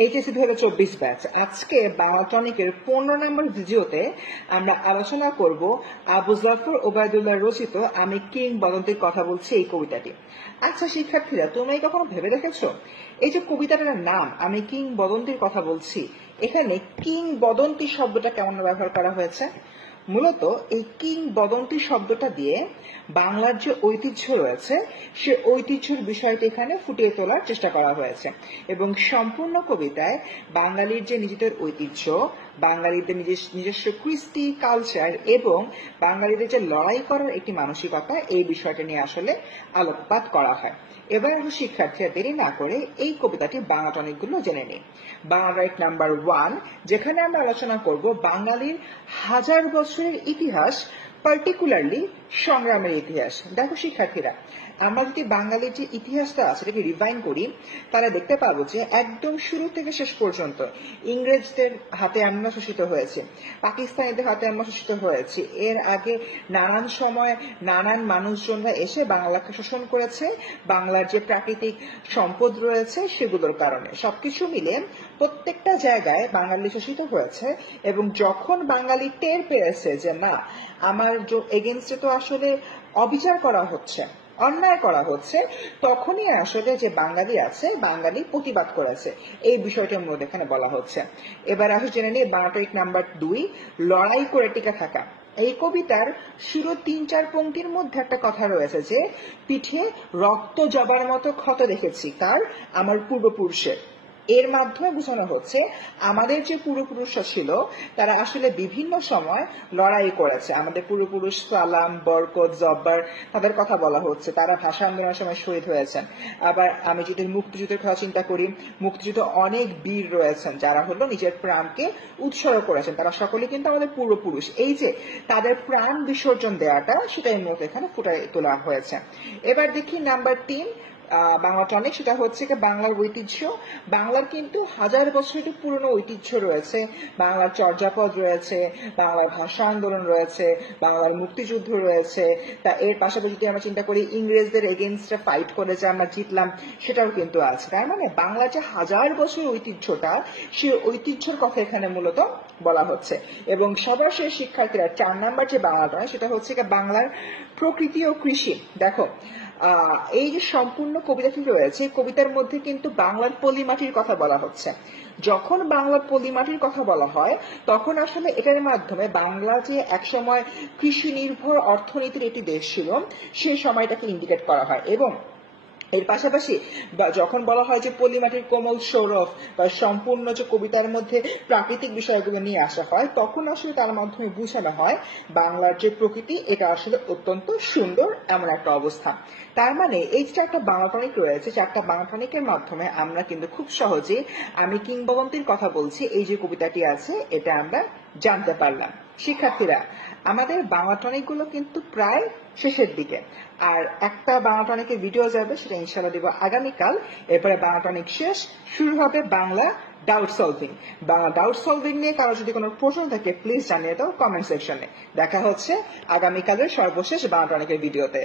HSC 2024 batch. আজকে বাংলা টনিকের 15 নম্বর ভিডিওতে আমরা আলোচনা করব আবু জাফর ওবায়দুল্লাহ রচিত আমি কিংবদন্তির কথা বলছি এই কবিতাটি। আচ্ছা শিক্ষার্থীরা, তোমরা কখনো ভেবে দেখেছো এই যে কবিতাটার নাম আমি কিংবদন্তির কথা বলছি, এখানে কিংবদন্তি শব্দটা কেমন ব্যবহার করা হয়েছে? মূলত এই কিংবদন্তি শব্দটা দিয়ে বাংলার যে ঐতিহ্য রয়েছে সে ঐতিহ্যের বিষয়টি এখানে ফুটিয়ে তোলার চেষ্টা করা হয়েছে এবং সম্পূর্ণ কবিতায় বাঙালির যে নিজেদের ঐতিহ্য, বাঙালিদের নিজস্ব কৃষ্টি কালচার এবং বাঙালিদের যে লড়াই করার একটি মানসিকতা, এই বিষয়টা নিয়ে আসলে আলোকপাত করা হয়। এবার আমরা শিক্ষার্থীরা দেরি না করে এই কবিতাটি বাংলা টনিকগুলো জেনে নিই। বাংলা টনিক নাম্বার 1, যেখানে আমরা আলোচনা করব বাঙালির হাজার বছরের ইতিহাস, পার্টিকুলারলি সংগ্রামের ইতিহাস। দেখো শিক্ষার্থীরা, আমরা যদি বাঙালির যে ইতিহাসটা আছে সেটাকে রিভাইন করি, তাহলে দেখতে পাবো যে একদম শুরু থেকে শেষ পর্যন্ত ইংরেজদের হাতে আমরা শোষিত হয়েছে, পাকিস্তানিদের হাতে আমরা শোষিত হয়েছি। এর আগে নানান সময় নানান মানুষজনরা এসে বাংলাকে শোষণ করেছে, বাংলার যে প্রাকৃতিক সম্পদ রয়েছে সেগুলোর কারণে। সবকিছু মিলে প্রত্যেকটা জায়গায় বাঙালি শোষিত হয়েছে এবং যখন বাঙালি টের পেয়েছে যে না, আমার এগেনস্টে তো আসলে অবিচার করা হচ্ছে, অন্যায় করা হচ্ছে, তখনই আসলে যে বাঙালি আছে বাঙালি প্রতিবাদ করেছে। এই বিষয়টার মধ্যে এখানে বলা হচ্ছে। এবার আসলে জেনে নিই বাংলা টনিক নাম্বার 2, লড়াই করে টিকে থাকা। এই কবিতার শুরু 3-4 পংক্তির মধ্যে একটা কথা রয়েছে যে পিঠে রক্ত জবার মতো ক্ষত দেখেছি তার আমার পূর্বপুরুষের। এর মাধ্যমে বোঝানো হচ্ছে আমাদের যে পূর্বপুরুষরা ছিল তারা আসলে বিভিন্ন সময় লড়াই করেছে। আমাদের পূর্বপুরুষ সালাম, বরকত, জব্বার, তাদের কথা বলা হচ্ছে, তারা ভাষা আন্দোলনের সময় শহীদ হয়েছেন। আবার আমি যদি মুক্তিযুদ্ধের কথা চিন্তা করি, মুক্তিযুদ্ধে অনেক বীর রয়েছেন যারা হলো নিজের প্রাণকে উৎসর্গ করেছেন, তারা সকলে কিন্তু আমাদের পূর্বপুরুষ। এই যে তাদের প্রাণ বিসর্জন দেওয়াটা, সেটাই মূলত এখানে ফুটিয়ে তোলা হয়েছে। এবার দেখি নাম্বার 3 বাংলা টনিক, সেটা হচ্ছে কি বাংলার ঐতিহ্য। বাংলার কিন্তু হাজার বছরের পুরনো ঐতিহ্য রয়েছে, বাংলার চর্যাপদ রয়েছে, বাংলার ভাষা আন্দোলন রয়েছে, বাংলার মুক্তিযুদ্ধ রয়েছে। তা এর পাশাপাশি যদি আমরা চিন্তা করি ইংরেজদের এগেনস্টে ফাইট করে যে আমরা জিতলাম, সেটাও কিন্তু আছে। তার মানে বাংলার যে হাজার বছর ঐতিহ্যটা, সেই ঐতিহ্যের কথা এখানে মূলত বলা হচ্ছে। এবং সবার শেষ শিক্ষার্থীরা 4 নাম্বার যে বাংলাটা, সেটা হচ্ছে কি বাংলার প্রকৃতি ও কৃষি। দেখো এই যে সম্পূর্ণ কবিতাটি রয়েছে, কবিতার মধ্যে কিন্তু বাংলার পলিমাটির কথা বলা হচ্ছে। যখন বাংলার পলিমাটির কথা বলা হয় তখন আসলে এটার মাধ্যমে বাংলা যে একসময় কৃষি নির্ভর অর্থনীতির একটি দেশ ছিল সেই সময়টাকে ইন্ডিকেট করা হয়। এবং এর পাশাপাশি যখন বলা হয় যে পলিমাটির কোমল সৌরভ বা সম্পূর্ণ যে কবিতার মধ্যে প্রাকৃতিক বিষয়গুলো নিয়ে আসা হয়, তখন আসলে তার মাধ্যমে বোঝানো হয় বাংলার যে প্রকৃতি এটা আসলে অত্যন্ত সুন্দর এমন একটা অবস্থা। তার মানে এই যে একটা বাংলা টনিক রয়েছে, 4টা বাংলা টনিকের মাধ্যমে আমরা কিন্তু খুব সহজে আমি কিংবদন্তির কথা বলছি এই যে কবিতাটি আছে এটা আমরা জানতে পারলাম। শিক্ষার্থীরা, আমাদের বাংলা টনিক গুলো কিন্তু প্রায় শেষের দিকে, আর একটা বাংলা টনিকের ভিডিও যাবে, সেটা ইনশাআল্লাহ দিব আগামীকাল। এরপরে বাংলা টনিক শেষ, শুরু হবে Bangla doubt solving. Bangla doubt solving নিয়ে কারো যদি কোনো প্রশ্ন থাকে প্লিজ জানিয়ে দাও কমেন্ট সেকশনে। দেখা হচ্ছে আগামীকালের সর্বশেষ বাংলা টনিকের ভিডিওতে।